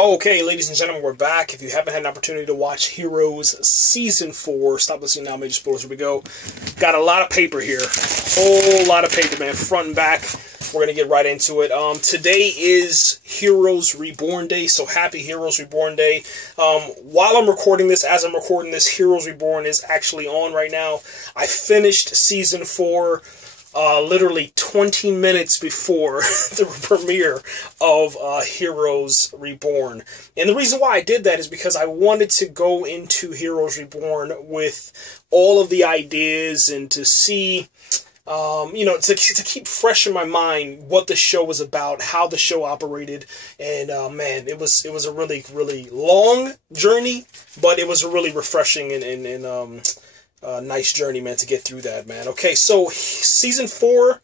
Okay, ladies and gentlemen, we're back. If you haven't had an opportunity to watch Heroes Season 4, stop listening now, major spoilers, here we go. Got a lot of paper here. Whole lot of paper, man, front and back. We're going to get right into it. Today is Heroes Reborn Day, so happy Heroes Reborn Day. While I'm recording this, as I'm recording this, Heroes Reborn is actually on right now. I finished Season 4 literally 20 minutes before the premiere of Heroes Reborn. And the reason why I did that is because I wanted to go into Heroes Reborn with all of the ideas and to see, to keep fresh in my mind what the show was about, how the show operated. And man, it was a really, really long journey, but it was a really refreshing and nice journey, man, to get through that, man. Okay, so Season 4,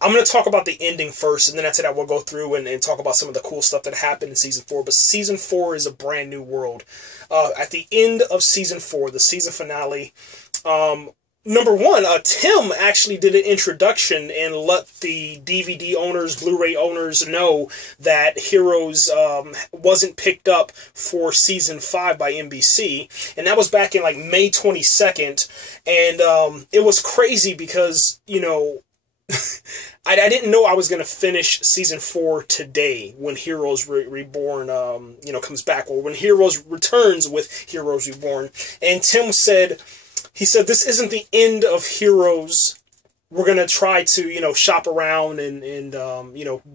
I'm going to talk about the ending first, and then after that we'll go through and talk about some of the cool stuff that happened in Season 4. But Season 4 is a brand new world. At the end of Season 4, the season finale, number one, Tim actually did an introduction and let the DVD owners, Blu-ray owners know that Heroes wasn't picked up for Season 5 by NBC. And that was back in like May 22nd. And it was crazy because, I didn't know I was going to finish Season 4 today when Heroes Reborn, comes back. Or when Heroes returns with Heroes Reborn. And Tim said, this isn't the end of Heroes. We're going to try to, shop around and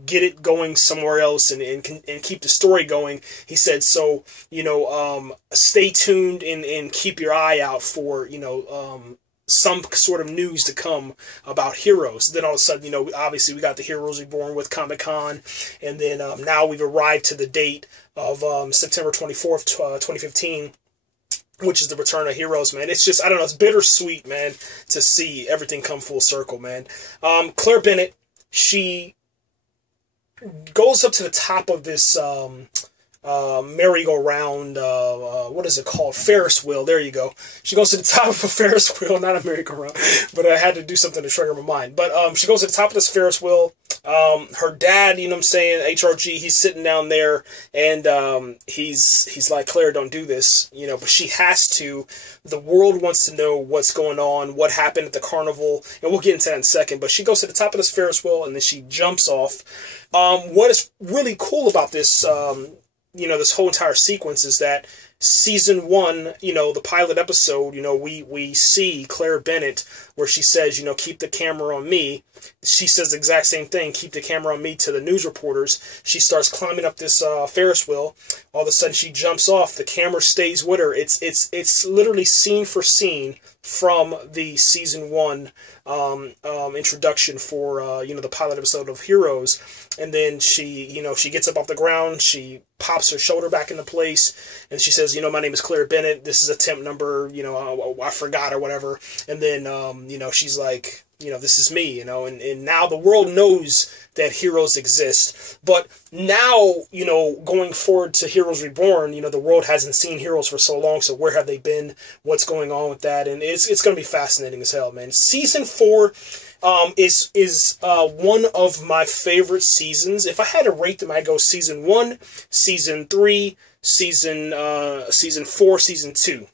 get it going somewhere else and keep the story going. He said, so, stay tuned and keep your eye out for, some sort of news to come about Heroes. Then all of a sudden, obviously we got the Heroes Reborn with Comic-Con. And then now we've arrived to the date of September 24th, 2015. Which is the return of Heroes, man. It's just, I don't know, it's bittersweet, man, to see everything come full circle, man. Claire Bennet, she goes up to the top of this merry-go-round, what is it called? Ferris wheel, there you go. She goes to the top of a Ferris wheel, not a merry-go-round, but I had to do something to trigger my mind. But she goes to the top of this Ferris wheel. Her dad, HRG, he's sitting down there, and he's like, Claire, don't do this, but she has to. The world wants to know what's going on, what happened at the carnival, and we'll get into that in a second. But she goes to the top of this Ferris wheel, and then she jumps off. What is really cool about this, this whole entire sequence is that Season 1, the pilot episode, we see Claire Bennet where she says, keep the camera on me. She says the exact same thing, keep the camera on me, to the news reporters. She starts climbing up this Ferris wheel. All of a sudden she jumps off. The camera stays with her. It's literally scene for scene from the Season 1 introduction for, the pilot episode of Heroes. And then she, she gets up off the ground, she pops her shoulder back into place, and she says, my name is Claire Bennet, this is attempt number, I forgot or whatever. And then, she's like, this is me, and now the world knows that Heroes exist. But now, going forward to Heroes Reborn, the world hasn't seen Heroes for so long, so where have they been? What's going on with that? And it's going to be fascinating as hell, man. Season 4 is one of my favorite seasons. If I had to rate them, I'd go Season 1, Season 3, Season 4, Season 2.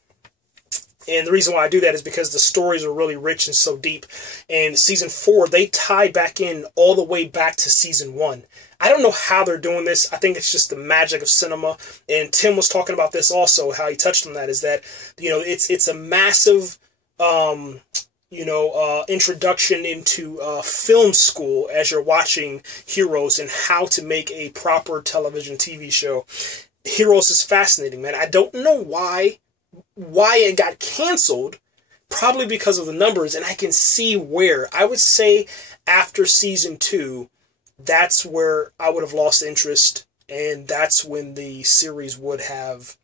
And the reason why I do that is because the stories are really rich and so deep. And Season 4, they tie back in all the way back to Season 1. I don't know how they're doing this. I think it's just the magic of cinema. And Tim was talking about this also, how he touched on that, is that, it's a massive, introduction into film school as you're watching Heroes and how to make a proper television TV show. Heroes is fascinating, man. I don't know why it got canceled, probably because of the numbers, and I can see where. I would say after Season 2, that's where I would have lost interest, and that's when the series would have,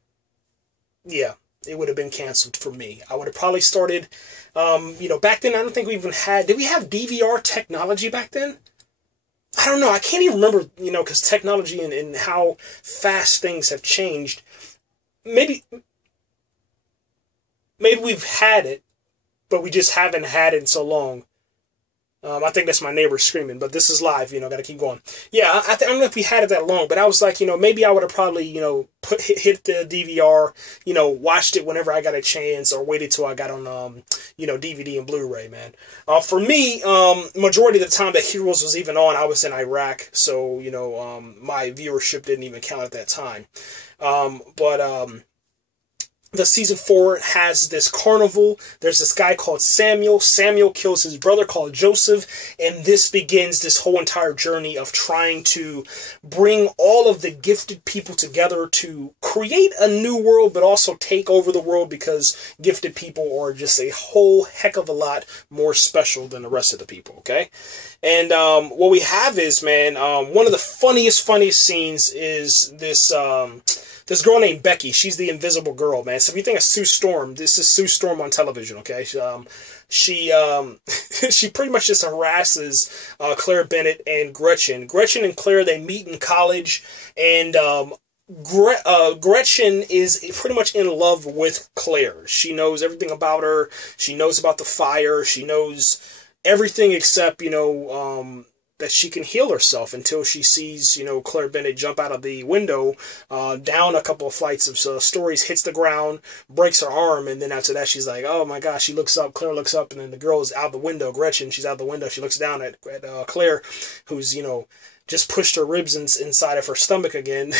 it would have been canceled for me. I would have probably started, back then I don't think we even had, did we have DVR technology back then? I don't know, I can't even remember, because technology and how fast things have changed. Maybe we've had it, but we just haven't had it in so long. I think that's my neighbor screaming, but this is live, you know, gotta keep going. Yeah, I don't know if we had it that long, but I was like, you know, maybe I would have probably, you know, hit the DVR, you know, watched it whenever I got a chance, or waited till I got on, you know, DVD and Blu-ray, man. For me, majority of the time that Heroes was even on, I was in Iraq, so, you know, my viewership didn't even count at that time. The season 4 has this carnival. There's this guy called Samuel. Samuel kills his brother called Joseph, and this begins this whole entire journey of trying to bring all of the gifted people together to create a new world, but also take over the world, because gifted people are just a whole heck of a lot more special than the rest of the people, okay? And what we have is, man, one of the funniest scenes is this this girl named Becky. She's the invisible girl, man. So if you think of Sue Storm, this is Sue Storm on television, okay? She pretty much just harasses Claire Bennet and Gretchen. Gretchen and Claire, they meet in college, and Gretchen is pretty much in love with Claire. She knows everything about her. She knows about the fire. She knows everything except, you know, that she can heal herself, until she sees, you know, Claire Bennet jump out of the window, down a couple of flights of stories, hits the ground, breaks her arm, and then after that she's like, oh my gosh, she looks up, Claire looks up, and then the girl is out the window, Gretchen, she's out the window, she looks down at Claire, who's, you know, just pushed her ribs inside of her stomach again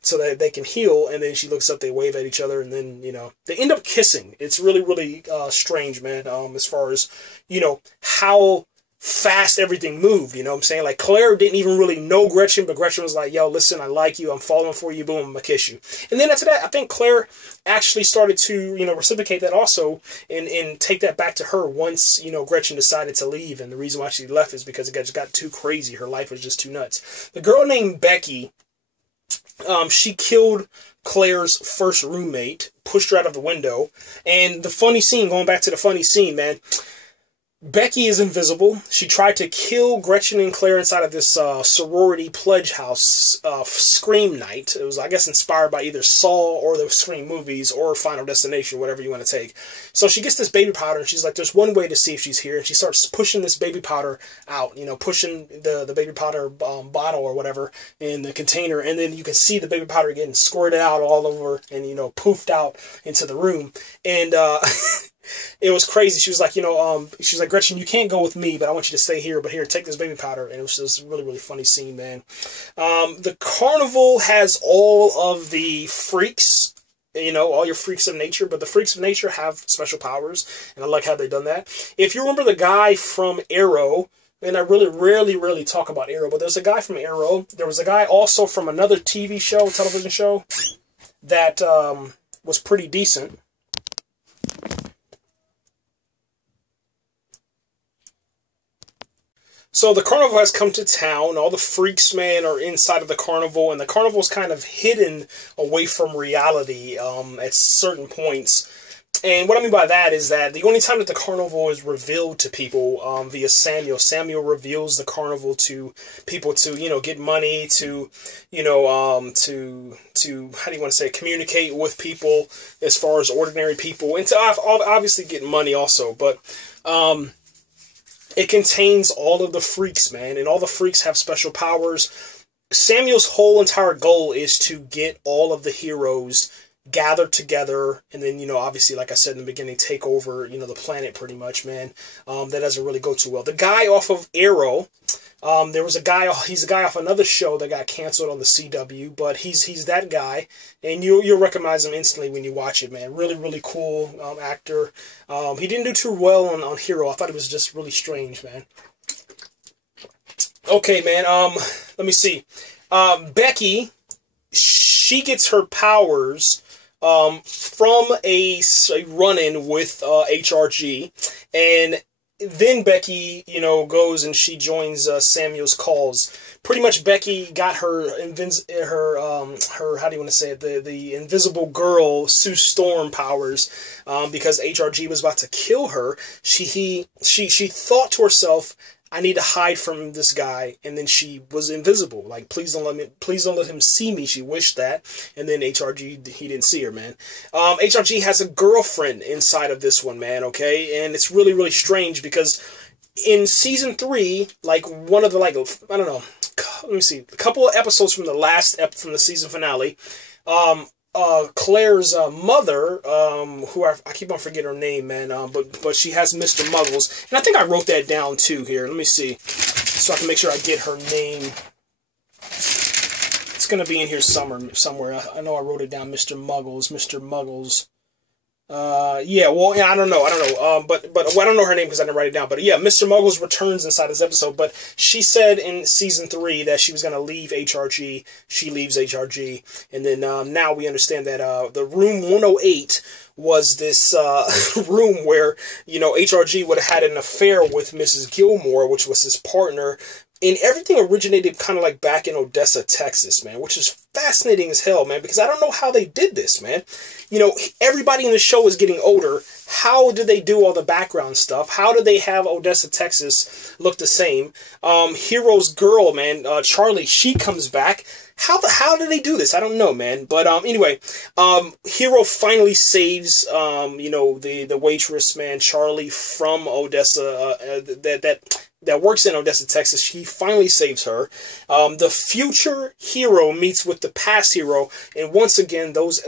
so that they can heal, and then she looks up, they wave at each other, and then, you know, they end up kissing. It's really strange, man, as far as, you know, how fast everything moved, you know what I'm saying? Like, Claire didn't even really know Gretchen, but Gretchen was like, yo, listen, I like you, I'm falling for you, boom, I'm gonna kiss you. And then after that, I think Claire actually started to, you know, reciprocate that also, and take that back to her once, you know, Gretchen decided to leave. And the reason why she left is because it just got too crazy. Her life was just too nuts. The girl named Becky, she killed Claire's first roommate, pushed her out of the window. And the funny scene, going back to the funny scene, man, Becky is invisible. She tried to kill Gretchen and Claire inside of this sorority pledge house Scream night. It was, I guess, inspired by either Saw or the Scream movies or Final Destination, whatever you want to take. So she gets this baby powder, and she's like, there's one way to see if she's here. And she starts pushing this baby powder out, you know, pushing the baby powder bottle or whatever in the container. And then you can see the baby powder getting squirted out all over and, you know, poofed out into the room. And it was crazy. She was like, you know, she's like, Gretchen, you can't go with me, but I want you to stay here. But here, take this baby powder. And it was just a really funny scene, man. The carnival has all of the freaks, you know, all your freaks of nature, but the freaks of nature have special powers, and I like how they've done that. If you remember the guy from Arrow, and I really rarely talk about Arrow, but there's a guy from Arrow. There was a guy also from another television show, that was pretty decent. So the carnival has come to town. All the freaks, man, are inside of the carnival, and the carnival's kind of hidden away from reality at certain points. And what I mean by that is that the only time that the carnival is revealed to people via Samuel. Samuel reveals the carnival to people to, you know, get money, to, you know, to how do you want to say, communicate with people as far as ordinary people, and to obviously get money also, but it contains all of the freaks, man, and all the freaks have special powers. Samuel's whole entire goal is to get all of the heroes gathered together, and then, you know, obviously, like I said in the beginning, take over, you know, the planet pretty much, man. That doesn't really go too well. The guy off of Arrow, there was a guy, he's a guy off another show that got canceled on the CW, but he's that guy, and you'll recognize him instantly when you watch it, man. Really cool actor. He didn't do too well on Hero. I thought it was just really strange, man. Okay, man, let me see. Becky, she gets her powers from a run-in with HRG, and then Becky, you know, goes and she joins Samuel's calls. Pretty much, Becky got her how do you want to say it, the invisible girl Sue Storm powers, because HRG was about to kill her. She thought to herself, I need to hide from this guy, and then she was invisible. Like, please don't let him see me. She wished that, and then HRG, he didn't see her, man. HRG has a girlfriend inside of this one, man. Okay, and it's really strange because in season 3, like one of the, like, I don't know, let me see, a couple of episodes from the last from the season finale, Claire's mother, who I keep on forgetting her name, man, but she has Mr. Muggles, and I think I wrote that down too here. Let me see, so I can make sure I get her name. It's gonna be in here somewhere. I know I wrote it down. Mr. Muggles. Yeah, well, yeah, I don't know, but well, I don't know her name because I didn't write it down, but yeah, Mr. Muggles returns inside this episode, but she said in season 3 that she was going to leave HRG, she leaves HRG, and then, now we understand that, the room 108 was this, room where, you know, HRG would have had an affair with Mrs. Gilmore, which was his partner, and everything originated kind of like back in Odessa, Texas, man, which is fascinating as hell, man, because I don't know how they did this, man. You know, everybody in the show is getting older. How did they do all the background stuff? How did they have Odessa, Texas look the same? Hiro's girl, man, Charlie, she comes back. How did they do this? I don't know, man. But anyway, Hiro finally saves you know, the waitress, man, Charlie, from Odessa, that works in Odessa, Texas. He finally saves her. The future Hiro meets with the past Hiro, and once again, those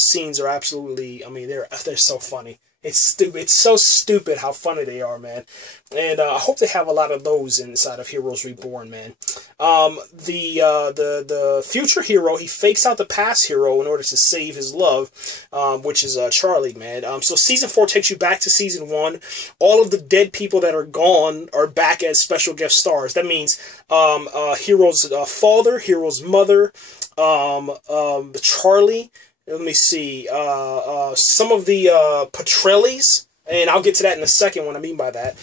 scenes are absolutely, I mean, they're so funny. It's stupid. It's so stupid how funny they are, man. And I hope they have a lot of those inside of Heroes Reborn, man. The future Hiro, he fakes out the past Hiro in order to save his love, which is Charlie, man. So season 4 takes you back to season 1. All of the dead people that are gone are back as special guest stars. That means Hiro's father, Hiro's mother, Charlie. Let me see, some of the Petrellis, and I'll get to that in a second, what I mean by that.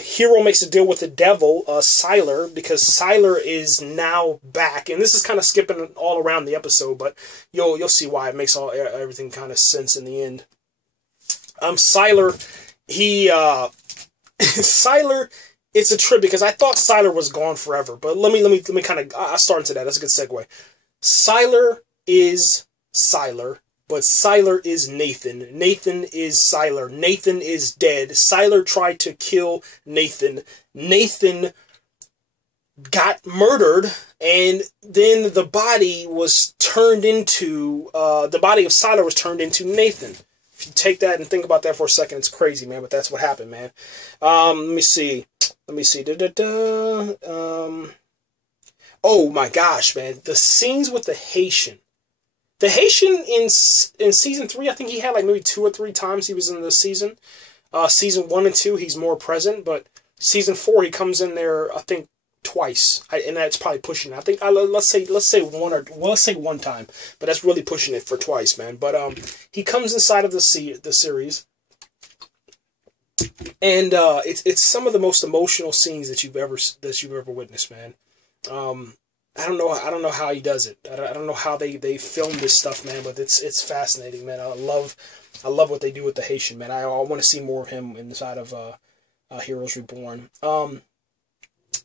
Hiro makes a deal with the devil, Sylar, because Sylar is now back, and this is kind of skipping all around the episode, but you'll see why. It makes everything kind of sense in the end. Sylar, Sylar, it's a trip, because I thought Sylar was gone forever, but let me kind of, I'll start into that. That's a good segue. Sylar is Sylar, but Sylar is Nathan. Nathan is Sylar. Nathan is dead. Sylar tried to kill Nathan. Nathan got murdered, and then the body was turned into, the body of Sylar was turned into Nathan. If you take that and think about that for a second, it's crazy, man, but that's what happened, man. Let me see. Oh my gosh, man. The scenes with the Haitian. The Haitian in season 3, I think he had like maybe 2 or 3 times he was in the season. Season 1 and 2, he's more present, but season 4, he comes in there, I think, twice, and that's probably pushing it. I think let's say one time, but that's really pushing it for twice, man. But he comes inside of the series, and it's some of the most emotional scenes that you've ever witnessed, man. I don't know how he does it. I don't know how they film this stuff, man, but it's fascinating, man. I love what they do with the Haitian, man. I want to see more of him inside of Heroes Reborn.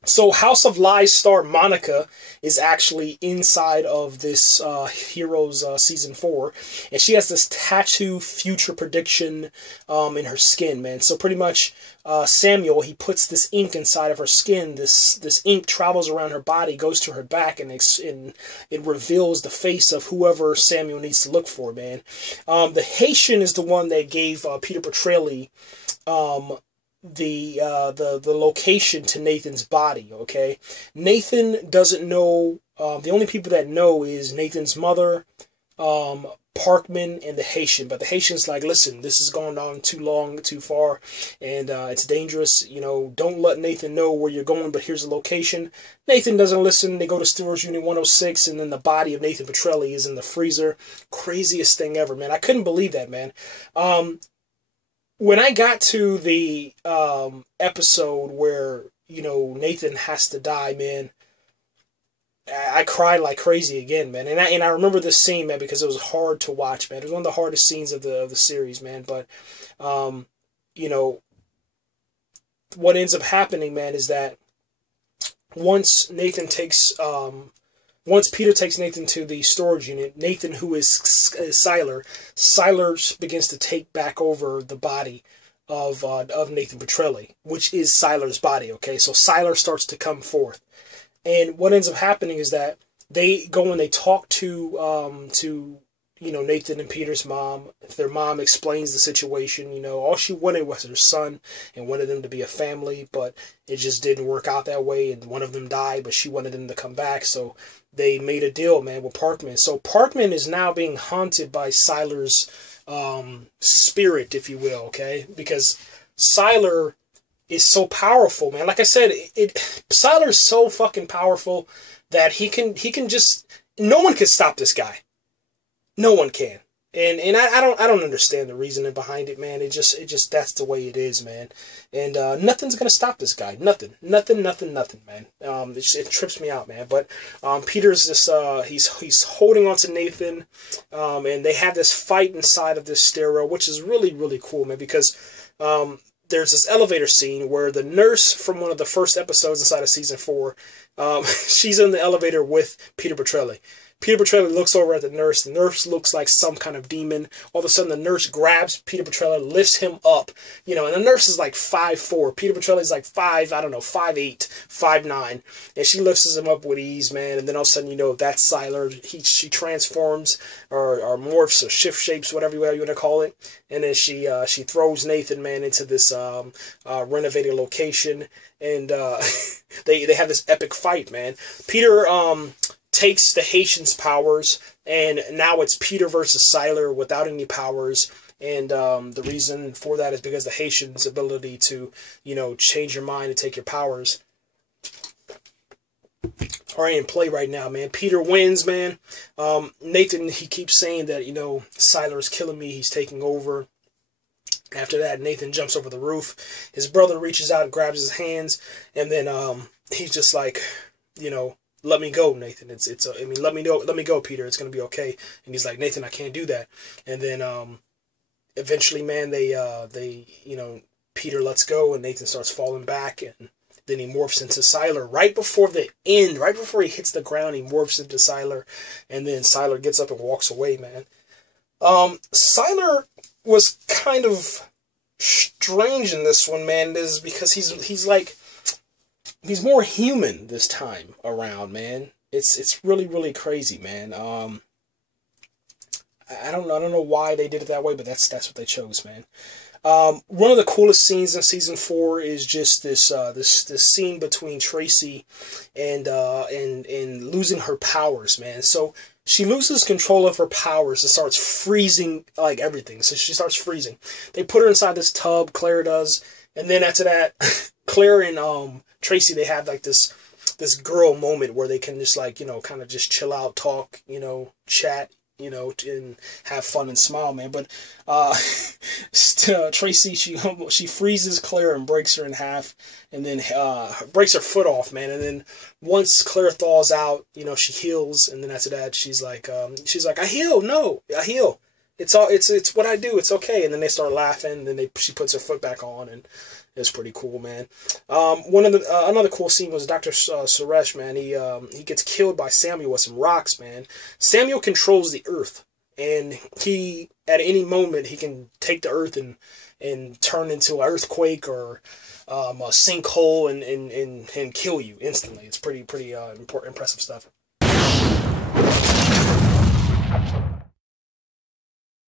So House of Lies star Monica is actually inside of this Heroes season 4, and she has this tattoo future prediction in her skin, man. So pretty much Samuel, he puts this ink inside of her skin. This ink travels around her body, goes to her back, and it reveals the face of whoever Samuel needs to look for, man. The Haitian is the one that gave Peter Petrelli the location to Nathan's body, okay? Nathan doesn't know, the only people that know is Nathan's mother, Parkman, and the Haitian, but the Haitian's like, listen, this has gone on too long, too far, and it's dangerous, you know, don't let Nathan know where you're going, but here's the location. Nathan doesn't listen. They go to Storage Unit 106, and then the body of Nathan Petrelli is in the freezer. Craziest thing ever, man. I couldn't believe that, man. When I got to the episode where, you know, Nathan has to die, man, I cried like crazy again, man. And I remember this scene, man, because it was hard to watch, man. It was one of the hardest scenes of the series, man. But, you know, what ends up happening, man, is that once Peter takes Nathan to the storage unit, Nathan, who is Sylar begins to take back over the body of Nathan Petrelli, which is Sylar's body. Okay, so Sylar starts to come forth, and what ends up happening is that they go and they talk to Nathan and Peter's mom. Their mom explains the situation. All she wanted was her son and wanted them to be a family, but it just didn't work out that way, and one of them died, but she wanted them to come back, so they made a deal, man, with Parkman. So Parkman is now being haunted by Sylar's spirit, if you will, okay? Because Sylar is so powerful, man. Like I said, Sylar is so fucking powerful that he can just, no one can stop this guy. No one can. And I don't understand the reasoning behind it, man. It just that's the way it is, man. And nothing's gonna stop this guy. Nothing, man. It trips me out, man. But Peter's just he's holding on to Nathan, and they have this fight inside of this stairwell, which is really, really cool, man. Because there's this elevator scene where the nurse from one of the first episodes inside of season 4, she's in the elevator with Peter Petrelli. Peter Petrelli looks over at the nurse. The nurse looks like some kind of demon. All of a sudden, the nurse grabs Peter Petrelli, lifts him up. And the nurse is like 5'4". Peter Petrelli's like 5'8", 5'9". And she lifts him up with ease, man. And then all of a sudden, that's Sylar. She transforms or morphs or shift shapes, whatever you want to call it. And then she throws Nathan, man, into this renovated location. And they have this epic fight, man. Peter takes the Haitians' powers, and now it's Peter versus Sylar without any powers. And the reason for that is because the Haitians' ability to, change your mind and take your powers are in play right now, man. Peter wins, man. Nathan, he keeps saying that, Sylar is killing me. He's taking over. After that, Nathan jumps over the roof. His brother reaches out and grabs his hands, and then he's just like, let me go, Nathan. Let me go, Peter. It's gonna be okay. And he's like, Nathan, I can't do that. And then eventually, man, they Peter lets go, and Nathan starts falling back, and then he morphs into Sylar right before the end, right before he hits the ground. He morphs into Sylar, and then Sylar gets up and walks away, man. Sylar was kind of strange in this one, man. Is because he's more human this time around, man. It's really, really crazy, man. I don't know why they did it that way, but that's what they chose, man. One of the coolest scenes in season 4 is just this scene between Tracy and losing her powers, man. So she loses control of her powers and starts freezing like everything. So she starts freezing. They put her inside this tub, Claire does, and then after that, Claire and Tracy, they have like this girl moment where they can just kind of just chill out, talk, chat, and have fun and smile, man. But Tracy, she freezes Claire and breaks her in half, and then breaks her foot off, man. And then once Claire thaws out, she heals, and then after that, she's like, I heal, no, I heal. It's what I do. It's okay. And then they start laughing. And then she puts her foot back on, and it's pretty cool, man. Another cool scene was Dr. Suresh, man. He gets killed by Samuel with some rocks, man. Samuel controls the earth, and he at any moment he can take the earth and turn into an earthquake or a sinkhole and kill you instantly. It's pretty impressive stuff.